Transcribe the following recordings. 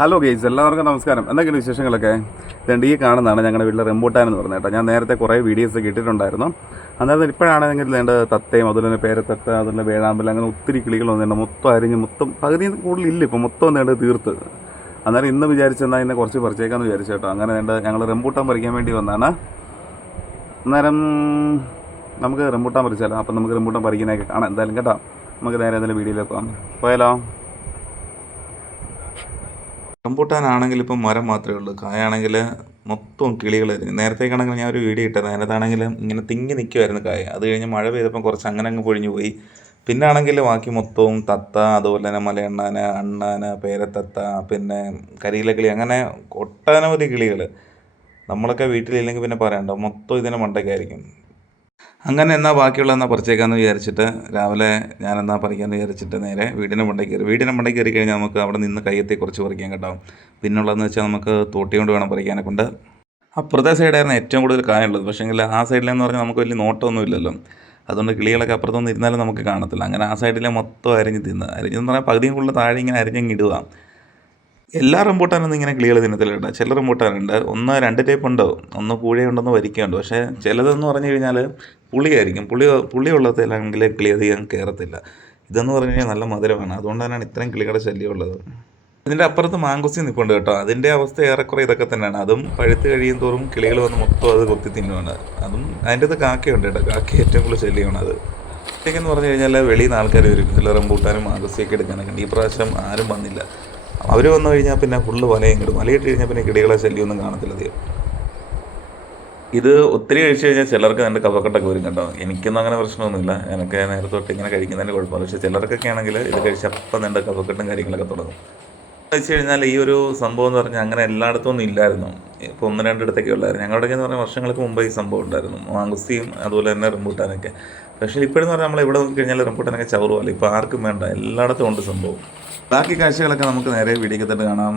Hello guys എല്ലാവർക്കും നമസ്കാരം. എന്തൊക്കെയാണ് വിശേഷങ്ങളൊക്കെ? രണ്ട് ഈ കാണുന്നതാണ് ഞങ്ങളുടെ വീട്ടിലെ റെമ്പൂട്ടാൻ എന്ന് പറഞ്ഞത് കേട്ടോ. ഞാൻ നേരത്തെ കുറേ വീഡിയോസ് കിട്ടിയിട്ടുണ്ടായിരുന്നു ഇപ്പോഴാണ് ഇപ്പോഴാണെങ്കിൽ വേണ്ട തത്തയും അതുപോലെ തന്നെ പേരത്തത്ത അതുപോലെ വേഴാമ്പൽ അങ്ങനെ ഒത്തിരി കിളികൾ വന്നിട്ടുണ്ട്. മൊത്തം അരിഞ്ഞ് മൊത്തം പകുതി കൂടുതലില്ല ഇപ്പോൾ മൊത്തം നേണ്ട തീർത്ത്. അന്നേരം ഇന്ന് വിചാരിച്ചെന്നാൽ ഇന്നെ കുറച്ച് പറിച്ചേക്കാന്ന് വിചാരിച്ചു കേട്ടോ. അങ്ങനെ വേണ്ട ഞങ്ങൾ റെമ്പൂട്ടാൻ പറിക്കാൻ വേണ്ടി വന്നതാണ് അന്നേരം നമുക്ക് റെമ്പൂട്ടാൻ പറിച്ചാലോ? അപ്പം നമുക്ക് റെമ്പൂട്ടാൻ പറിക്കുന്നതൊക്കെ കാണാം. എന്തായാലും കേട്ടോ. നമുക്ക് നേരെ എന്തെങ്കിലും വീഡിയോയിലേക്ക് പോകാം. പോയാലോ? റംബൂട്ടാനാണെങ്കിൽ ഇപ്പം മരം മാത്രമേ ഉള്ളൂ. കായാണെങ്കിൽ മൊത്തം കിളികളായിരുന്നു നേരത്തേക്കാണെങ്കിൽ ഞാൻ ഒരു വീഡിയോ ഇട്ടത്. അതിനകത്താണെങ്കിൽ ഇങ്ങനെ തിങ്ങി നിൽക്കുമായിരുന്നു കായ. അത് കഴിഞ്ഞ് മഴ പെയ്തപ്പം കുറച്ച് അങ്ങനെ അങ്ങ് പൊഴിഞ്ഞു പോയി. പിന്നെ ആണെങ്കിൽ ബാക്കി മൊത്തവും തത്ത അതുപോലെ തന്നെ മലയണ്ണാന അണ്ണാന പേരത്തത്ത പിന്നെ കരിയില കിളി അങ്ങനെ ഒട്ടനവധി കിളികൾ നമ്മളൊക്കെ വീട്ടിലില്ലെങ്കിൽ പിന്നെ പറയണ്ട. മൊത്തം ഇതിന് മണ്ടയ്ക്കായിരിക്കും. അങ്ങനെ എന്നാൽ ബാക്കിയുള്ള എന്നാൽ പറിച്ചേക്കാന്ന് വിചാരിച്ചിട്ട് രാവിലെ ഞാൻ എന്നാ പറിക്കാമെന്ന് വിചാരിച്ചിട്ട് നേരെ വീടിന്റെ മണ്ടയ്ക്ക് കയറി. വീടിന്റെ മണ്ടയ്ക്ക് കയറി കഴിഞ്ഞാൽ നമുക്ക് അവിടെ നിന്ന് കയ്യെത്തി കുറച്ച് പറിക്കാൻ കേട്ടോ പിന്നുള്ളതെന്ന് വെച്ചാൽ നമുക്ക് തോട്ടി കൊണ്ട് വേണം പറിക്കാനെ കൊണ്ട് അപ്പുറത്തെ സൈഡായിരുന്നു ഏറ്റവും കൂടുതൽ കായുള്ളത്. പക്ഷേങ്കിൽ ആ സൈഡിലെന്ന് പറഞ്ഞാൽ നമുക്ക് വലിയ നോട്ടമൊന്നും ഇല്ലല്ലോ. അതുകൊണ്ട് കിളികളൊക്കെ അപ്പുറത്തൊന്നും ഇരുന്നാലും നമുക്ക് കാണത്തില്ല. അങ്ങനെ ആ സൈഡിലെ മൊത്തം അരിഞ്ഞ് തിന്ന്. അരിഞ്ഞെന്ന് പറഞ്ഞാൽ പകുതിയും കൂടുതൽ താഴെ ഇങ്ങനെ അരിഞ്ഞങ്ങ് ഇടുക എല്ലാ റംബൂട്ടാനൊന്നും ഇങ്ങനെ കിളികൾ തിന്നത്തില്ല ചില റംബൂട്ടാനുണ്ട്. ഒന്ന് രണ്ട് ടൈപ്പ് ഉണ്ടോ? ഒന്ന് പൂഴയുണ്ടെന്ന് വരിക്കയുണ്ട് പക്ഷേ ചിലതെന്ന് പറഞ്ഞു കഴിഞ്ഞാൽ പുളിയായിരിക്കും. പുളി പുളിയുള്ളതിലാണെങ്കിൽ കിളി അധികം കയറത്തില്ല. ഇതെന്ന് പറഞ്ഞു കഴിഞ്ഞാൽ നല്ല മധുരമാണ്. അതുകൊണ്ട് തന്നെയാണ് ഇത്രയും കിളികളുടെ ശല്യം ഉള്ളത്. ഇതിന്റെ അപ്പുറത്ത് മാങ്കുസി നിൽപ്പുണ്ട് കേട്ടോ. അതിന്റെ അവസ്ഥ ഏറെക്കുറെ ഇതൊക്കെ തന്നെയാണ്. അതും പഴുത്ത് കഴിയും തോറും കിളികൾ വന്ന് മൊത്തം അത് കൊത്തി തിന്നുവാണ്. അതും അതിന്റെ അത് കാക്കയുണ്ട് കേട്ടോ. കാക്ക ഏറ്റവും കൂടുതൽ ശല്യമാണ് അത്. എന്ന് പറഞ്ഞു കഴിഞ്ഞാൽ വെളിയിൽ നിന്ന് ആൾക്കാർ വരും. ഇതിൽ റംബൂട്ടാനും മാങ്കുസിയൊക്കെ എടുക്കാനൊക്കെ ഉണ്ട്. ഈ പ്രാവശ്യം ആരും വന്നില്ല. അവർ വന്നു കഴിഞ്ഞാൽ പിന്നെ ഫുള്ള് വലയും കിടും. വലയിട്ട് കഴിഞ്ഞാൽ പിന്നെ കിളികളെ ശല്യമൊന്നും കാണത്തില്ല അധികം ഇത് ഒത്തിരി കഴിച്ചു കഴിഞ്ഞാൽ ചിലർക്ക് നല്ല കഫക്കെട്ടൊക്കെ വരും കേട്ടോ എനിക്കൊന്നും അങ്ങനെ പ്രശ്നമൊന്നുമില്ല. എനിക്ക് നേരത്തെ തൊട്ട് ഇങ്ങനെ കഴിക്കുന്നതിന് കുഴപ്പമില്ല. പക്ഷേ ചിലർക്കൊക്കെ ആണെങ്കിൽ ഇത് കഴിച്ചപ്പം നല്ല കഫക്കെട്ടും കാര്യങ്ങളൊക്കെ തുടങ്ങും. വെച്ച് കഴിഞ്ഞാൽ ഈ ഒരു സംഭവം എന്ന് പറഞ്ഞാൽ അങ്ങനെ എല്ലായിടത്തും ഒന്നും ഇല്ലായിരുന്നു. ഇപ്പോൾ ഒന്ന് രണ്ടിടത്തൊക്കെ ഉള്ളായിരുന്നു. ഞങ്ങളുടെയൊക്കെ എന്ന് പറഞ്ഞാൽ വർഷങ്ങൾക്ക് മുമ്പ് ഈ സംഭവം ഉണ്ടായിരുന്നു. മാങ്കുസ്തിയും അതുപോലെ തന്നെ റംബൂട്ടാനൊക്കെ. പക്ഷേ ഇപ്പോഴെന്ന് പറഞ്ഞാൽ നമ്മൾ ഇവിടെ നോക്കിക്കഴിഞ്ഞാൽ റംബൂട്ടാനൊക്കെ ചവറുമല്ല ഇപ്പോൾ ആർക്കും വേണ്ട. എല്ലായിടത്തും ഉണ്ട് സംഭവം. ബാക്കി കാഴ്ചകളൊക്കെ നമുക്ക് നേരെ വീഡിയോ തന്നെ കാണാം.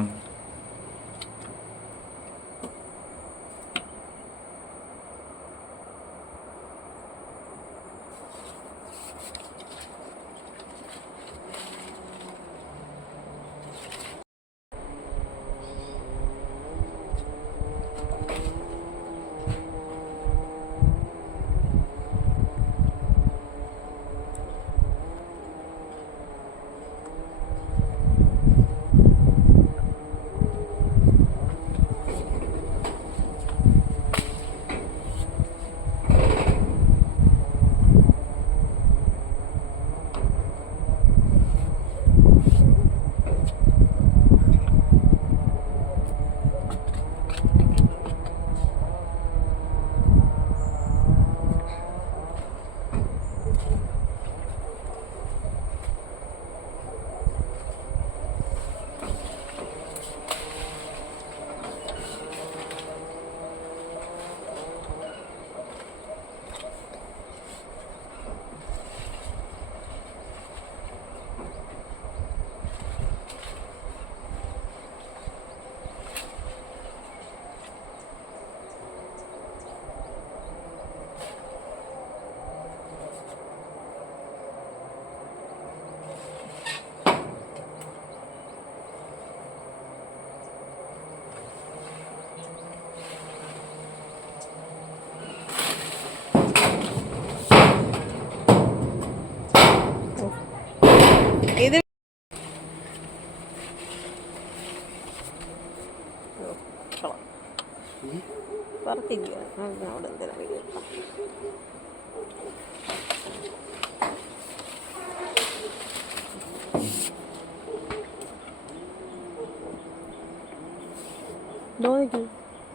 Doğru.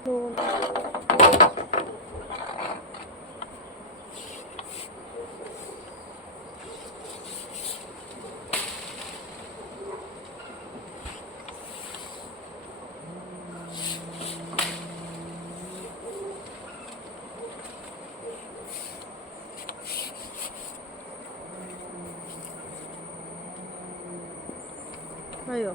Doğru. Hayır. Hı.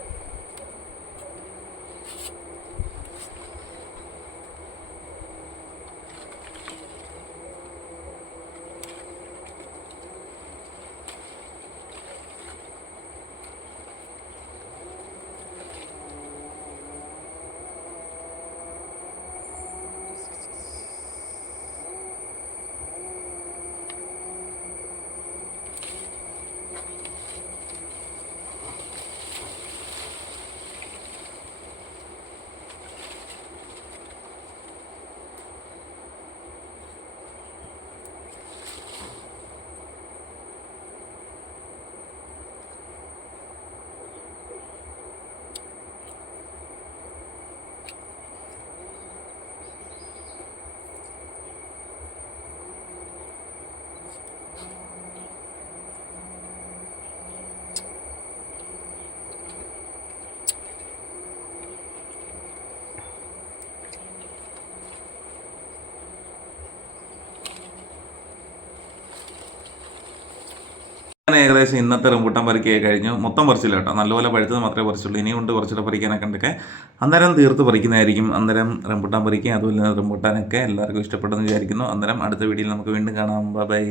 ഏകദേശം ഇന്നത്തെ റംബൂട്ടാൻ പറിക്കുകയായി കഴിഞ്ഞു. മൊത്തം പറിച്ചില്ല കേട്ടോ. നല്ലപോലെ പഴുത്തത് മാത്രമേ പറിച്ചുള്ളൂ. ഇനിയും കൊണ്ട് കുറച്ചുകൂടെ പറിക്കാനൊക്കെ ഉണ്ടൊക്കെ അന്നേരം തീർത്ത് പറിക്കുന്നതായിരിക്കും. അന്നേരം റംബൂട്ടാൻ പറിക്കുക അതുപോലെ റംബൂട്ടാനൊക്കെ എല്ലാവർക്കും ഇഷ്ടപ്പെട്ടെന്ന് വിചാരിക്കുന്നു. അന്നേരം അടുത്ത വീഡിയോയിൽ നമുക്ക് വീണ്ടും കാണാം. ബൈ